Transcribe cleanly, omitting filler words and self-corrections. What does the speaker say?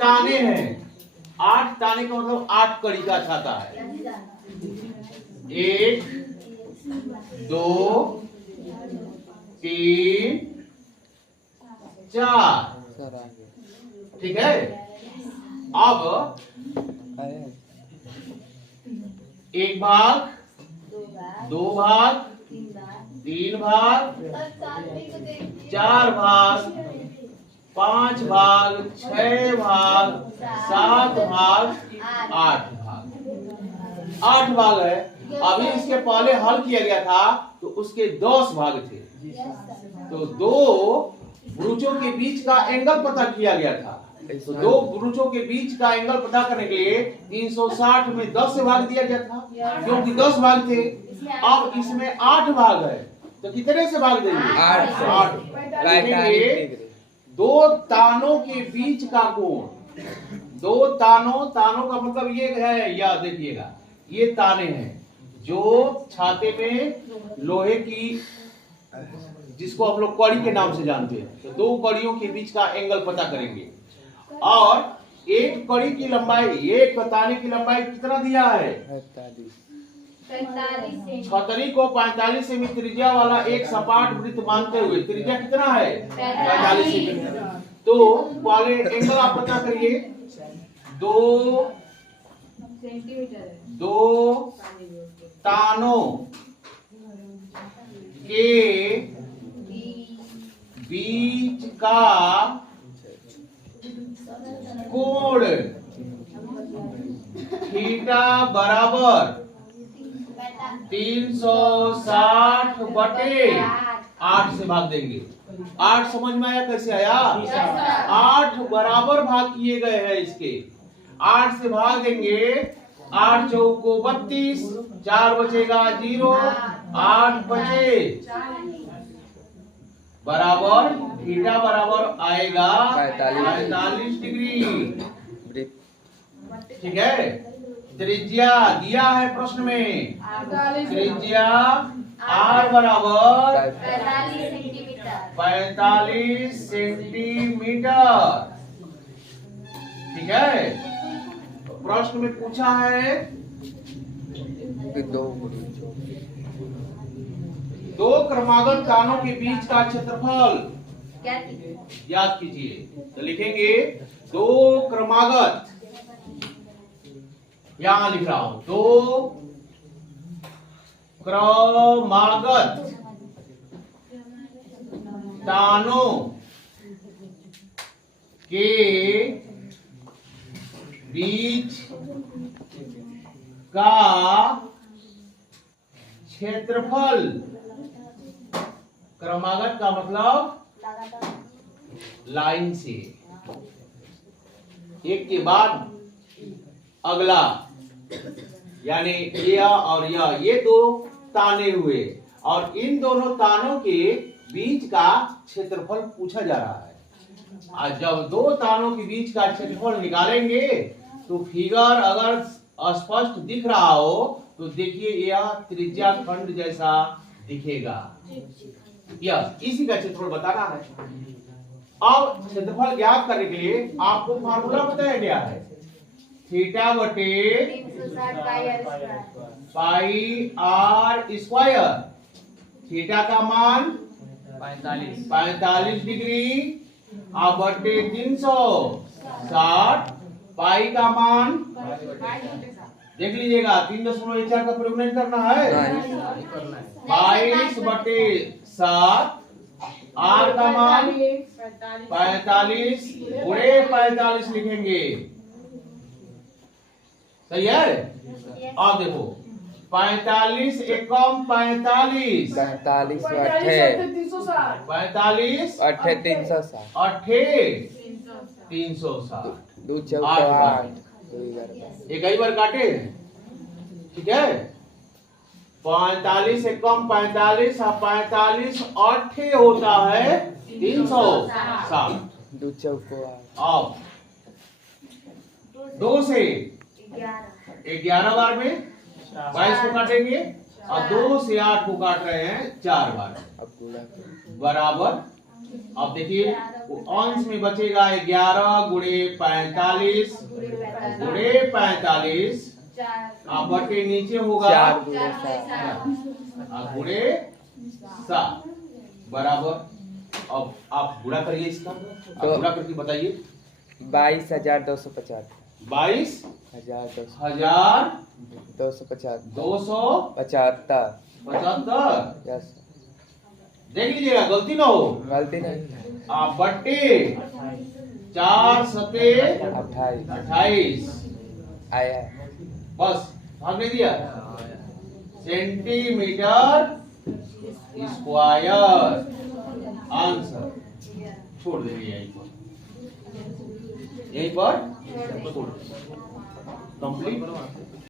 ताने हैं। 8 ताने का मतलब 8 कड़ी का छाता है। 1 2 3 4। ठीक है। अब 1 भाग, 2 भाग, 3 भाग, 4 भाग, 5 भाग, 6 भाग, 7 भाग, 8 भाग। 8 भाग है। अभी इसके पहले हल किया गया था तो उसके 10 भाग थे। तो दो ब्रुचों के बीच का एंगल पता किया गया था। तो दो ब्रुचों के बीच का एंगल पता करने के लिए 360 में 10 से भाग दिया गया था, क्योंकि 10 भाग थे। अब इसमें 8 भाग है, तो कितने से भाग देंगे? 8। देखेंगे दो तानों के बीच का कोण। दो तानों का मतलब ये है, या देखिएगा ये ताने हैं जो छाते में लोहे की, जिसको हम लोग कड़ी के नाम से जानते हैं। तो दो कड़ियों के बीच का एंगल पता करेंगे। और एक कड़ी की लंबाई, एक ताने की लंबाई कितना दिया है? 45। छतरी को 45 सेमी त्रिज्या वाला एक सपाट वृत्त मानते हुए त्रिज्या कितना है? 45 सेमी। तो पहले एंगल आप पता करिए। 2 तानों के बीच का कोण थीटा बराबर 360 बटे 8 से भाग देंगे। 8 समझ में आया? कैसे आया? 8 बराबर भाग किए गए हैं इसके। 8 से भाग देंगे। 8 चौको 32, 4 बचेगा 0, 8 बचे बराबर थीटा बराबर आएगा 45 डिग्री। ठीक है। त्रिज्या दिया है प्रश्न में, त्रिज्या r बराबर 45 सेंटीमीटर। ठीक है। प्रश्न में पूछा है दो क्रमागत तानों के बीच का क्षेत्रफल याद कीजिए। तो लिखेंगे दो क्रमागत, यहां लिख रहा हूं, दो क्रमागत तानों के बीच का क्षेत्रफल। क्रमागत का मतलब लाइन से एक के बाद अगला, यानी यह और यह, ये दो ताने हुए और इन दोनों तानों के बीच का क्षेत्रफल पूछा जा रहा है। और जब दो तानों के बीच का क्षेत्रफल निकालेंगे तो फिगर अगर स्पष्ट दिख रहा हो तो देखिए यह त्रिज्या खंड जैसा दिखेगा। यस, इसी का क्षेत्रफल बताना है। अब क्षेत्रफल ज्ञात करने के लिए आपको फार्मूला बताया गया है, थीटा बटे पाई आर स्क्वायर। थीटा का मान 45 डिग्री और बटे 360। पाई का मान देख लीजिएगा, 3.4 का प्रयोग नहीं करना है। 22 बटे 7। आर का मान 45 गुणे 45 लिखेंगे। सही है। अब देखो 45 एकम 45, 45 45 अट्ठे 360, 360। 2 चौका 8, एक ही बार काटे। ठीक है। 45 एकम 45 और 45 अट्ठे होता है 360। 2 चौको 8। अब 2 से 11 बार में 22 को काटेंगे और 2 से 8 को काट रहे हैं 4 बार, अब पूरा बराबर अब देखिए अंश में बचेगा 11 गुणे 45 गुणे 45 अब बटे नीचे होगा 4 गुणे 7 गुणे 7 बराबर। अब आप गुणा करिए इसका, आप गुणा करके बताइए। 22,250 22,250 275 यस देख लीजिएगा, गलती ना हो। गलती नहीं है। आप बट्टे 4 सते 28 आया बस भाग नहीं दिया। सेंटीमीटर स्क्वायर आंसर छोड़ देंगे यहीं पर, यहीं पर कंप्लीट।